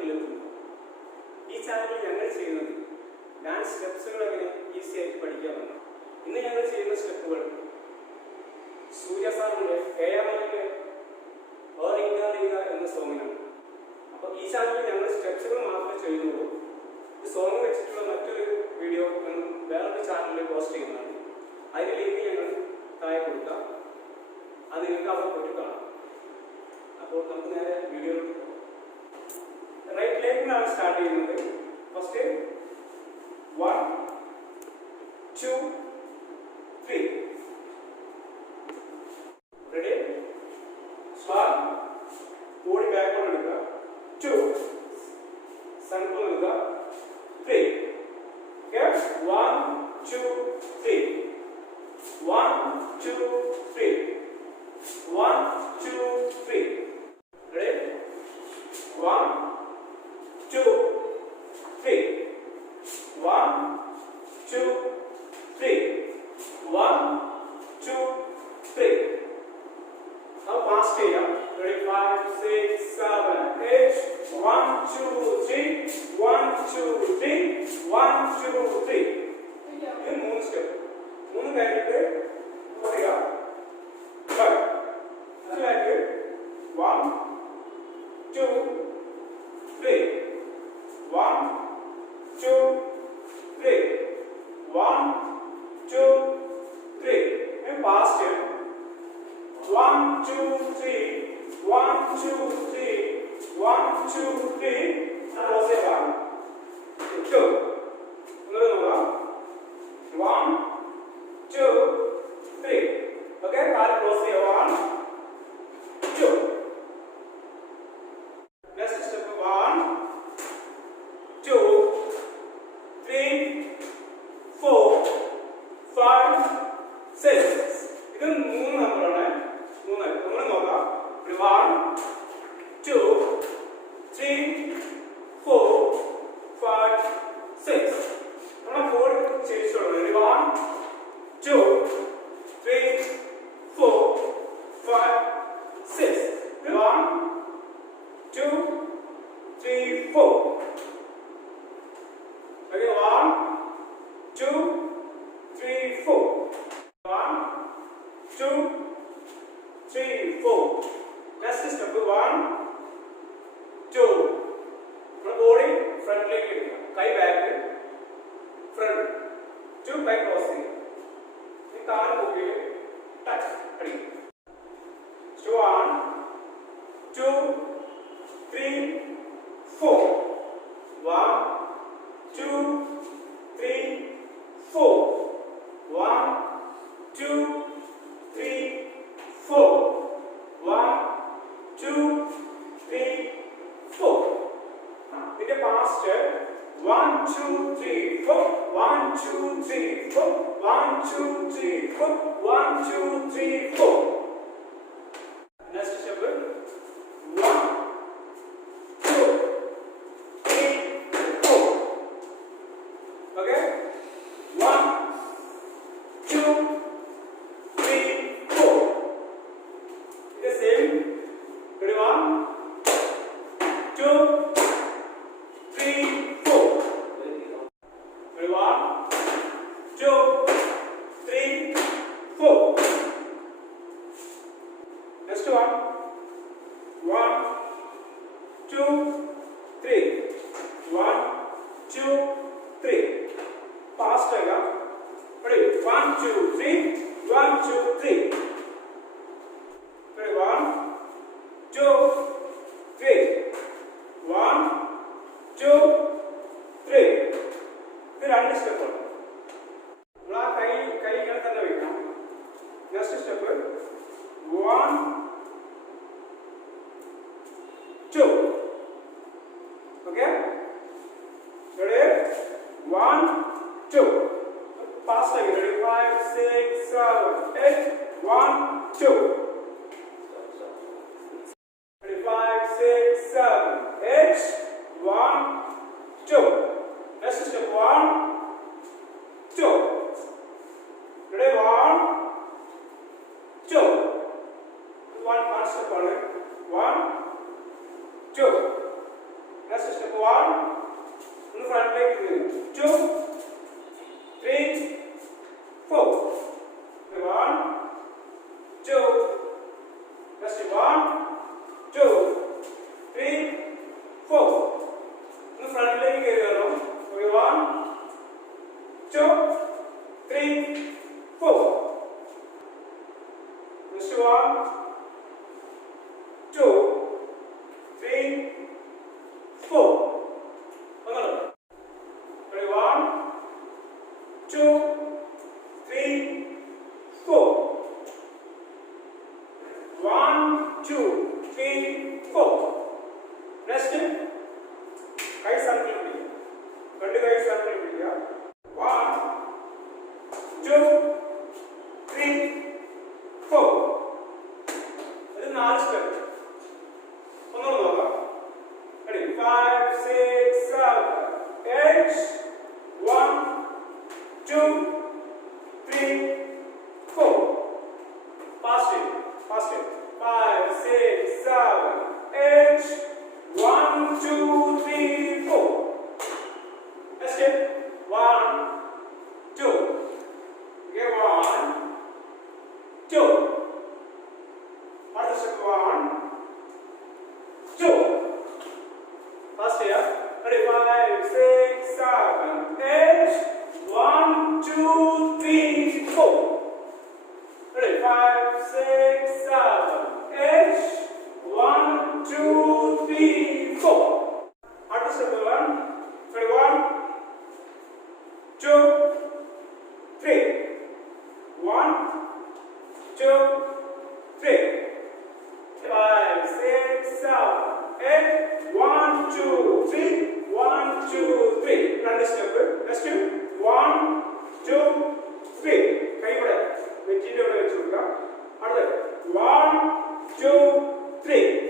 മുന്നിലെത്തുന്നു. ഈ ചാനലിൽ ഞങ്ങൾ ചെയ്യുന്നത് ഡാൻസ് സ്റ്റെപ്സുകൾ എങ്ങനെ ഈസി ആയിട്ട് പഠിക്കാമെന്ന്. ഇന്ന് ഞങ്ങൾ ചെയ്യുന്ന സ്റ്റെപ്പുകൾ സൂര്യ സാറിന്റെ കേരളത്തിലെ എന്ന സോങ്ങിനാണ്. അപ്പോൾ ഈ ചാനലിൽ ഞങ്ങൾ സ്റ്റെപ്സുകൾ മാത്രമേ ചെയ്യുന്നുള്ളൂ. ഈ സോങ് വെച്ചിട്ടുള്ള മറ്റൊരു വീഡിയോ വേറൊരു ചാനലിൽ പോസ്റ്റ് ചെയ്യുന്നതാണ്. അതിന്റെ ലിങ്ക് ഞങ്ങൾ താഴെ കൊടുക്കാം. അത് നിങ്ങൾക്ക് അവിടെ പോയിട്ട് കാണാം. അപ്പോൾ നമുക്ക് നേരെ വീഡിയോയിലോട്ട് പോകാം. റൈറ്റ് ലെഗിനാണ് സ്റ്റാർട്ട് ചെയ്യുന്നത്. ഫസ്റ്റ് 1 2 3. റെഡി? സ്റ്റാർട്ട്. ബോഡി ബാക്കോട്ട് എടുക്കുക. 2 സെൻട്രൽ എടുക്കുക. 3. ഓക്കേ? 1 2 3. 1 2 3. 1 2 3. Ready? 1 2 3. 1 2 3. 1 2 3. Now fast ചെയ്യാം. Ready? 5 6 7 8. 1 2 3. 1 2 3. 1 2 3. ഇത് 3 സ്റ്റെപ്പ്. 3 കഴിഞ്ഞിട്ട് പറയുക. 1 2 3. 1 2 3. 1 2 3. And fast here. 1 2 3. 1 2 3. 1 2 3. Close it down. 2. 1 2 3. Okay, close it. 1 2. Next step 1 2 3 4 5 6. ഇത് 3 നമ്പറാണ്. 3 നമ്മൾ നോക്കാം. 1 2 3 4 5 6. നമ്മൾ 4 ചെയ്യിച്ചോളൂ. 1 2 3 4 5 6. 1 2 3 4. Okay, 1 2 3 4. 1 2 3 4. Next step 1 2. നമ്മുടെ ബോഡി ഫ്രണ്ടിലേക്ക് എടുക്കുക. കൈ ബാക്ക് ഫ്രണ്ട്. 2 കൈ ക്രോസ് ചെയ്യുക. ഈ കാല് പോക്കിൽ ടച്ച് അടിക്കുക. 1 2 3 4. 1 2 3 4. 1 2 3 4. 1 2 3 4. ഇതിന്റെ past 1 2 3 4. 1 2 3 4. 1 2 3 4. 1 2 3 4. Next step 1 2 3 4. Okay? 1 2 3 4. The same. Ready? 1 2 3 4. Ready? 1 2 3 4. Next one. 1 2 3. 1 2 3. Fast again. Ready? 1 2 3. 1 2 3. Ready? 1 2 3. 1 2 3. ഇത് രണ്ട് സ്റ്റെപ്പാണ്. നമ്മൾ ആ കൈ ഇങ്ങനെ തന്നെ വയ്ക്കണം. Next step 1 2. Okay? Ready? 1 2. Fast again. Ready? 5 6 7 8. 1 2. Ready? 5 6 7 8. 1 2. Next step 1 2. Ready? 1 2. One step on it. 1 2. Next one. ഒന്ന് ഫ്രണ്ടിലേക്ക് two, three, four. One, two. Next one, two, three, four. ഒന്ന് ഫ്രണ്ടിലേക്ക് കയറുകയാണ്. One, two, three, four. Next one, two, three, four. Ready? One, two, three, four. One, two, three, four. Next, kite circle pidiya. Rendu kite circle pidiya. One, two, three, four. This is 4 steps. ഒന്നുകൂടെ നോക്കാം. Ready? 5, 6, 7, 8. 1, 2, 3, 4. Fast it. 5, 6, 7, 8. 1, 2, 3, 4. Next step. 1, 2. Okay, 1, 2. What's the step? 1, 2. Fast here. Ready? 5, 6, 7, 8. 1, 2, 3, 4. Ready? 5, 6, 7, 8. 1, 2, 3, 4. What is step 1? Ready? 1, 2, 3. 1, 2, 3. 5, 6, 7, 8. 1, 2, 3. 1, 2, 3. Run step. Next 1, 2, 3. കൈ ഇവിടെ വെച്ചിട്ട് ഇവിടെ വെച്ച് കൊടുക്കാം. അടുത്ത 1, 2, 3.